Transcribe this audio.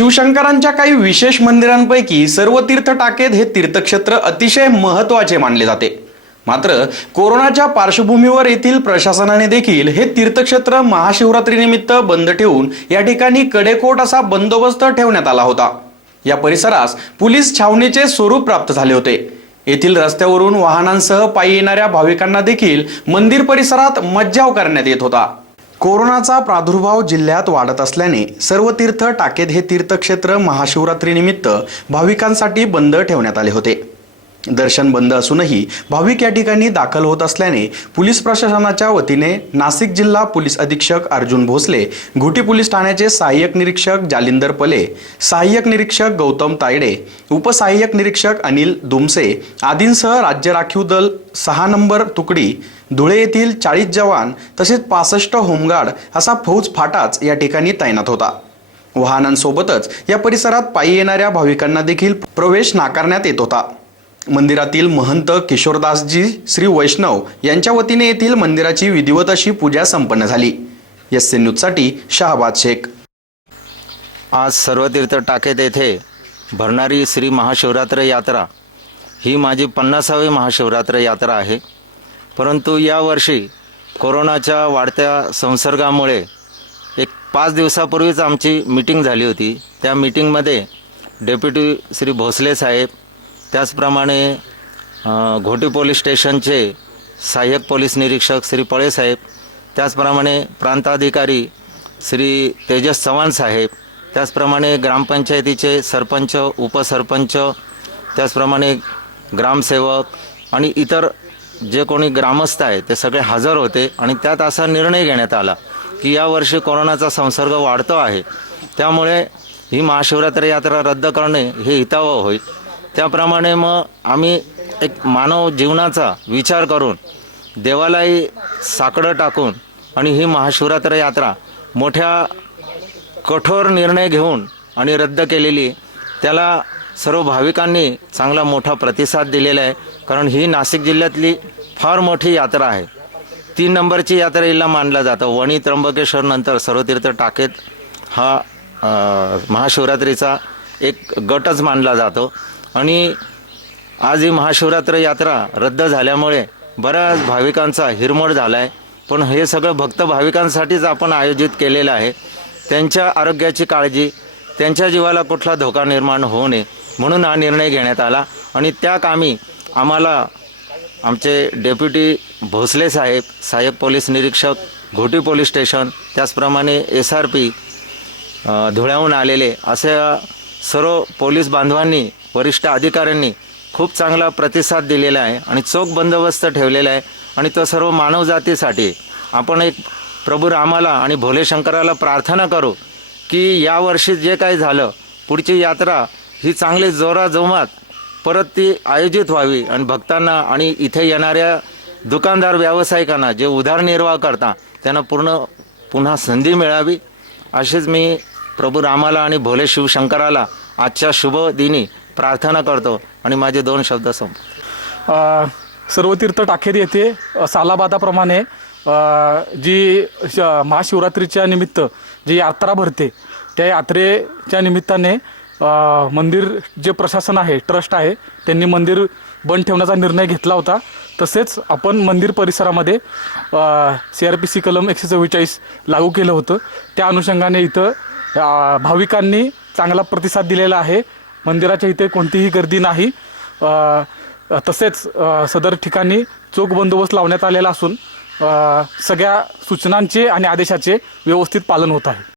शिवशंकरांच्या काही विशेष मंदिरांपैकी सर्व तीर्थ टाकेत हे तीर्थक्षेत्र अतिशय महत्त्वाचे मानले जाते. मात्र कोरोनाच्या पार्श्वभूमीवर येथील प्रशासनाने देखील हे तीर्थक्षेत्र महाशिवरात्रीनिमित्त बंद ठेवून या ठिकाणी कडेकोट असा बंदोबस्त ठेवण्यात आला होता. या परिसरास पोलीस छावणीचे स्वरूप प्राप्त झाले होते. येथील रस्त्यावरून वाहनांसह पायी येणाऱ्या भाविकांना देखील मंदिर परिसरात मज्जाव करण्यात येत होता. कोरोनाचा प्रादुर्भाव जिल्ह्यात वाढत असल्याने सर्व तीर्थ टाकेत हे तीर्थक्षेत्र महाशिवरात्रीनिमित्त भाविकांसाठी बंद ठेवण्यात आले होते. दर्शन बंद असूनही भाविक या ठिकाणी दाखल होत असल्याने पोलीस प्रशासनाच्या वतीने नाशिक जिल्हा पोलीस अधीक्षक अर्जुन भोसले घुटी पोलीस ठाण्याचे सहाय्यक निरीक्षक जालिंदर पले सहाय्यक निरीक्षक गौतम तायडे उपसहाय्यक निरीक्षक अनिल दुमसे आदींसह राज्य राखीव दल सहा नंबर तुकडी धुळे येथील चाळीस जवान तसेच पासष्ट होमगार्ड असा फौज फाटाच या ठिकाणी तैनात होता. वाहनांसोबतच या परिसरात पायी येणाऱ्या भाविकांना देखील प्रवेश नाकारण्यात येत होता. मंदिरातील महंत किशोरदासजी श्री वैष्णव यांच्या वतीने येथील मंदिराची विधिवत अशी पूजा संपन्न झाली. एस एन न्यूजसाठी शहाबाद शेख. आज सर्वतीर्थ टाकेत येथे भरणारी श्री महाशिवरात्र यात्रा ही माझी पन्नासावी महाशिवरात्र यात्रा आहे. परंतु यावर्षी कोरोनाच्या वाढत्या संसर्गामुळे एक पाच दिवसापूर्वीच आमची मीटिंग झाली होती. त्या मीटिंगमध्ये डेप्युटी श्री भोसले साहेब त्याचप्रमाणे घोटी पोलीस स्टेशनचे सहाय्यक पोलीस निरीक्षक श्री पळे साहेब त्याचप्रमाणे प्रांताधिकारी श्री तेजस चव्हाण साहेब त्याचप्रमाणे ग्रामपंचायतीचे सरपंच उपसरपंच त्याचप्रमाणे ग्रामसेवक आणि इतर जे कोणी ग्रामस्थ आहे ते सगळे हजर होते आणि त्यात असा निर्णय घेण्यात आला की यावर्षी कोरोनाचा संसर्ग वाढतो आहे. त्यामुळे ही महाशिवरात्री यात्रा रद्द करणे हे हितावह होईल. त्याप्रमाणे मग आम्ही एक मानव जीवनाचा विचार करून देवालाही साकडं टाकून आणि ही महाशिवरात्र यात्रा मोठ्या कठोर निर्णय घेऊन आणि रद्द केलेली त्याला सर्व भाविकांनी चांगला मोठा प्रतिसाद दिलेला आहे. कारण ही नाशिक जिल्ह्यातली फार मोठी यात्रा आहे. तीन नंबरची यात्रेला मानलं जातं. वणी त्र्यंबकेश्वर नंतर सर्वतीर्थ टाकेत हा महाशिवरात्रीचा एक गटच मानला जातो. आणि आज ही महाशिवरात्र यात्रा रद्द झाल्यामुळे बऱ्याच भाविकांचा हिरमोड झाला आहे पण हे सगळं भक्त भाविकांसाठीच आपण आयोजित केलेलं आहे. त्यांच्या आरोग्याची काळजी त्यांच्या जीवाला कुठला धोका निर्माण होऊ नये म्हणून हा निर्णय घेण्यात आला. आणि त्या कामी आम्हाला आमचे डेप्युटी भोसले साहेब सहाय्यक पोलीस निरीक्षक घोटी पोलीस स्टेशन त्याचप्रमाणे एस आर पी धुळ्याहून आलेले असं सर्व पोलीस बांधवांनी वरिष्ठ अधिकाऱ्यांनी खूप चांगला प्रतिसाद दिलेला आहे आणि चोख बंदोबस्त ठेवलेला आहे. आणि तो सर्व मानवजातीसाठी आपण एक प्रभू रामाला आणि भोले शंकराला प्रार्थना करू की यावर्षी जे काही झालं पुढची यात्रा ही चांगली जोराजोमात परत ती आयोजित व्हावी आणि भक्तांना आणि इथे येणाऱ्या दुकानदार व्यावसायिकांना जे उदारनिर्वाह करता त्यांना पूर्ण पुन्हा संधी मिळावी. अशीच मी प्रभू रामाला आणि भोले शिवशंकराला आजच्या शुभ दिनी प्रार्थना करतो. आणि माझे दोन शब्द सम सर्व तीर्थ टाकेर येथे सालाबादाप्रमाणे जी श- महाशिवरात्रीच्या निमित्त जी यात्रा भरते त्या यात्रेच्या निमित्ताने मंदिर जे प्रशासन आहे ट्रस्ट आहे त्यांनी मंदिर बंद ठेवण्याचा निर्णय घेतला होता. तसेच आपण मंदिर परिसरामध्ये सी आर पी सी कलम एकशे चव्वेचाळीस लागू केलं होतं. त्या अनुषंगाने इथं भाविकांनी चांगला प्रतिसाद दिलेला आहे. मंदिराच्या इथे कोणतीही गर्दी नाही. तसेच सदर ठिकाणी चोख बंदोबस्त लावण्यात आलेला असून सगळ्या सूचनांचे आणि आदेशाचे व्यवस्थित पालन होत आहे.